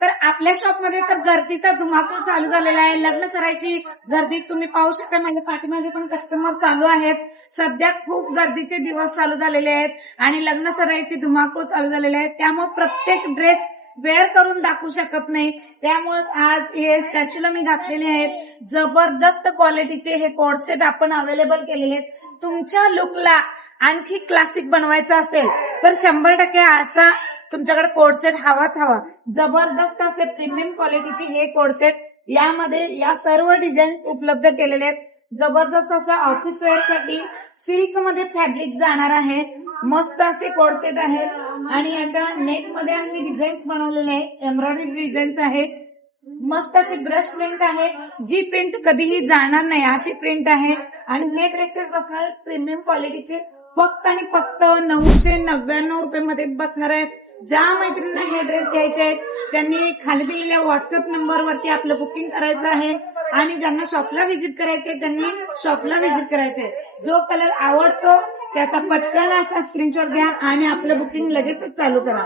तर आपल्या शॉपमध्ये तर गर्दीचा धुमाकूळ चालू झालेला आहे. लग्न सराईची गर्दी तुम्ही पाहू शकता. माझ्या पाठीमागे पण कस्टमर चालू आहेत. सध्या खूप गर्दीचे दिवस चालू झालेले आहेत आणि लग्न सराईची धुमाकूळ चालू झालेले आहेत. त्यामुळे प्रत्येक ड्रेस वेअर करून दाखवू शकत नाही. त्यामुळे आज हे स्टॅच्यूला मी घातलेले आहेत. जबरदस्त क्वालिटीचे हे कोडसेट आपण अवेलेबल केलेले आहेत. तुमच्या लुकला आणखी क्लासिक बनवायचा असेल तर 100% असा तुमच्याकडे कोडसेट हवाच हवा. जबरदस्त असे प्रीमियम क्वालिटीचे हे कोडसेट, यामध्ये या सर्व डिझाईन उपलब्ध केलेले आहेत. जबरदस्त अशा ऑफिस वेअर साठी सिल्क मध्ये फॅब्रिक जाणार आहे. मस्त असे कोडसेट आहेत आणि याच्या नेक मध्ये असे डिझाईन्स बनवलेले आहेत. एम्ब्रॉयडरी डिझाईन्स आहेत. मस्त अशी ब्रश प्रिंट आहे, जी प्रिंट कधीही जाणार नाही अशी प्रिंट आहे. आणि हे ड्रेसेस बघाल प्रीमियम क्वालिटीचे फक्त आणि फक्त 999 रुपये मध्ये बसणार आहेत. ज्या मैत्रिणींना हे ड्रेस घ्यायचे आहेत त्यांनी खाली दिलेल्या व्हॉट्सअप नंबरवरती आपलं बुकिंग करायचं आहे आणि ज्यांना शॉपला व्हिजिट करायचे त्यांनी शॉपला व्हिजिट करायचंय. जो कलर आवडतो त्याचा पटकन असा स्क्रीनशॉट घ्या आणि आपलं बुकिंग लगेचच चालू करा.